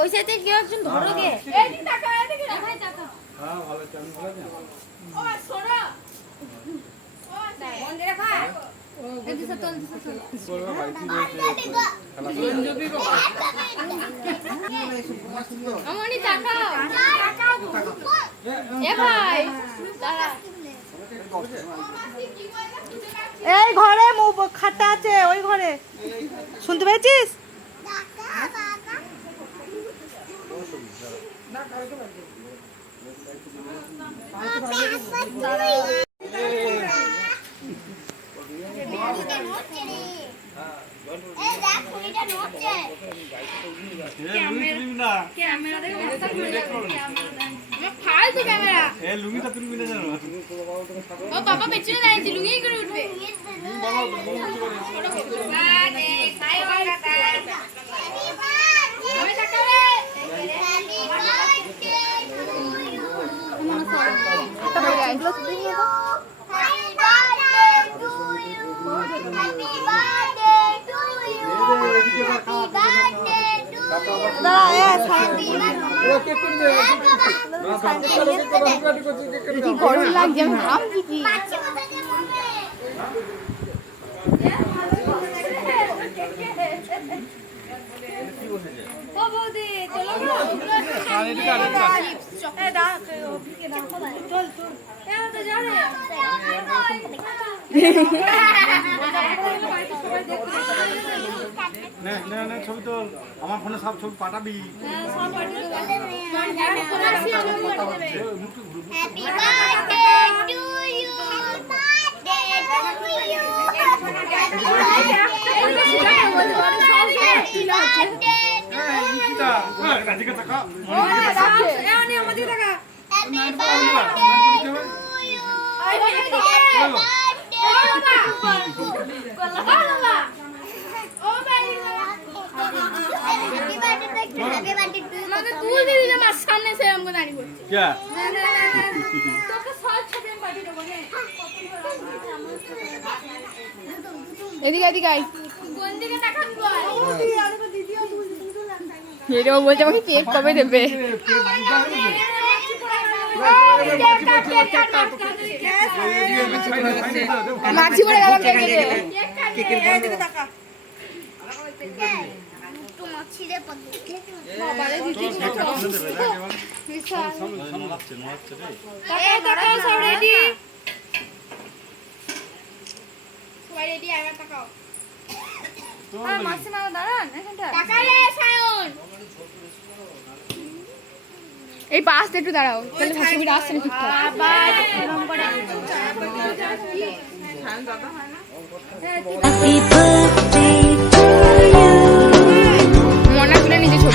ওই সাইডে কেউ একজন ধরো গে। হ্যাঁ ভালো চান ভালো না। ও সোনা মন্দিরে খা এদিকে চল বলবা বাড়ি কি আমনি তাকাও এ ভাই দাঁড়া এই ঘরে খাটটা আছে ওই ঘরে শুনতে পেয়েছিস? লুঙ্গিটা তুলবি না জানো? ও বাবা পেছনে দাঁড়িয়েছে লুঙ্গি করে উঠবে গরম লাগছে আমি ঘামছি কি ছবি তো আমার ফোনে সব ছবি পাঠাবি। এদিকে এদিকে আই এটাও বলছে আমাকে কেক কবে দেবে মাছি পড়ে গেল এই পাশে একটু দাঁড়াও তাহলে ছবিটা আসছে না মনে করে নিজে ছবি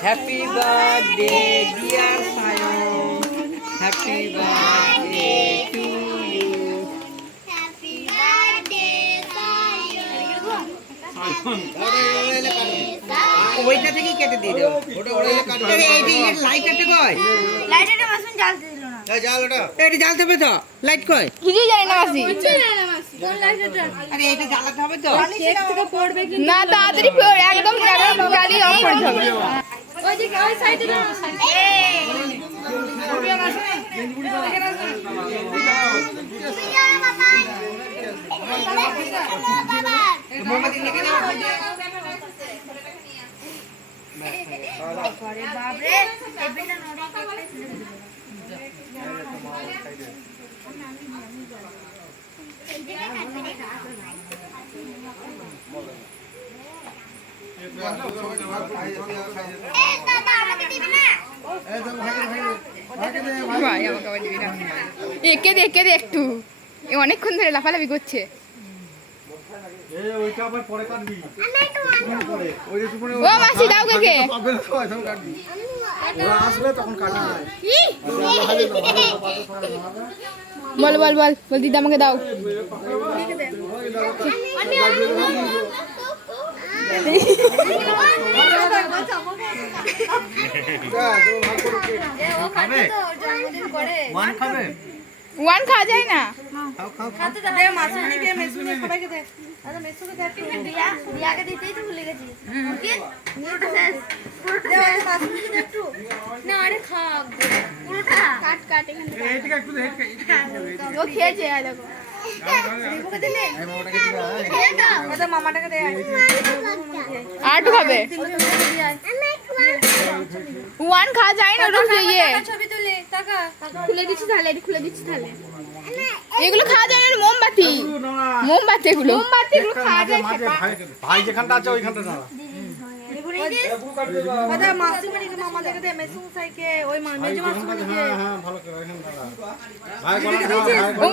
Happy birthday, dear Sayon. Happy birthday to you. Happy birthday, Sayon. ওইটা থেকে কেটে দিয়ে দাও। ওটা ওড়াইলে কাটবে। এই লাইটারটা কই? লাইটারটা মাসুন জ্বালতে দিল না। এই জ্বাল ওটা। এটা জ্বালতে হবে তো। লাইট কই? কিছুই জানি না মাসি কোন লাইটারটা? আরে এটা জ্বালাতে হবে তো। কেক থেকে পড়বে কি? না তাড়াতাড়ি একদম গাড়ি অফ করে দিতে হবে ওই যে ওই সাইডে না মোমবাতি নিয়ে যাও। আরে বাপ রে এবেটা নড়া একে দে একটু অনেকক্ষণ ধরে লাফালাফি করছে এই ওইটা আবার পরে কাটবি পরে ওই যে সুমনে ও মাসি দাও কে পাবে না তো এখন কাটবি ওরা আসবে তখন কাটবি বল বল বল বল দিদি আমাকে দাও ও খাবে তো জন্মদিন করে ওয়ান খাবে ওয়ান খাওয়া যায় না খাতে দাও মাসুনিকে মেসুনি সবাইকে দে আরে মেসুকে দে একটু। রিয়াকে দিতেই তো ভুলে গেছি কি পুরোটা শেষ পুরোটা শেষ মাসুনিকে দে একটু। না আরে খাও পুরোটা কাট কাট এখান থেকে এইদিকে একটু দে ও খেয়েছে আর দেখো রিপুকে দিলে খেয়ে নাও। ওটা মামাটাকে দে আর একটু খাবে ওয়ান খাওয়া যায় না ওটা হচ্ছে ইয়ে টাকা ছবি তুলে টাকা খুলে দিচ্ছি তাহলে এটা খুলে দিচ্ছি তাহলে এগুলো খাওয়া যায় না এটা মোমবাতি মোমবাতি এগুলো এগুলো খাওয়া যায় ভাই যেখানটা আছে ওইখানটা দাঁড়া ওটা মাসুমিকে মামাটাকে দে মেসু সাইকে ওই মেজো মাসুমিকে হ্যাঁ হ্যাঁ ভালো করে ওইখানে দাঁড়া ভাই বলা ও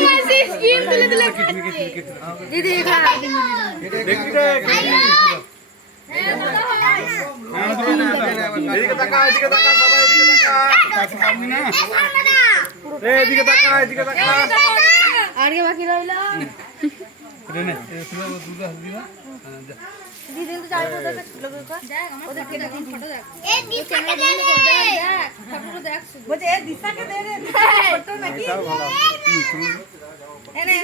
মাসি স্কিন তুলে তুলে খাচ্ছে দিদি খা দেখবি রে এদিকে তাকা সবাই এদিকে তাকা এদিকে তাকা এদিকে তাকা আর কে বাকি রইলো দিদিন তো যাই ওদের লোক দেখ আমার ওদের কেটে দিন ফটো দেখ এই দিশাকে দে দেখ ফটোটা দেখ শুধু বলছে এ দিশাকে দে রে ছোট নাকি এনে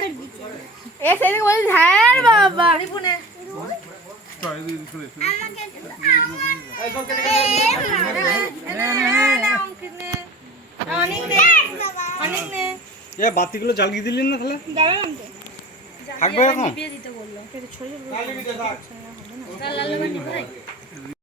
এ সেদিন বলি হ্যাঁ বাবা রিপুনে অনেক নে অনেক নে এ বাতিগুলো জ্বালিয়ে দিলেন না তাহলে থাকবে এখন দিয়ে দিতে বললো ছোট লাল লাল বানি ভাই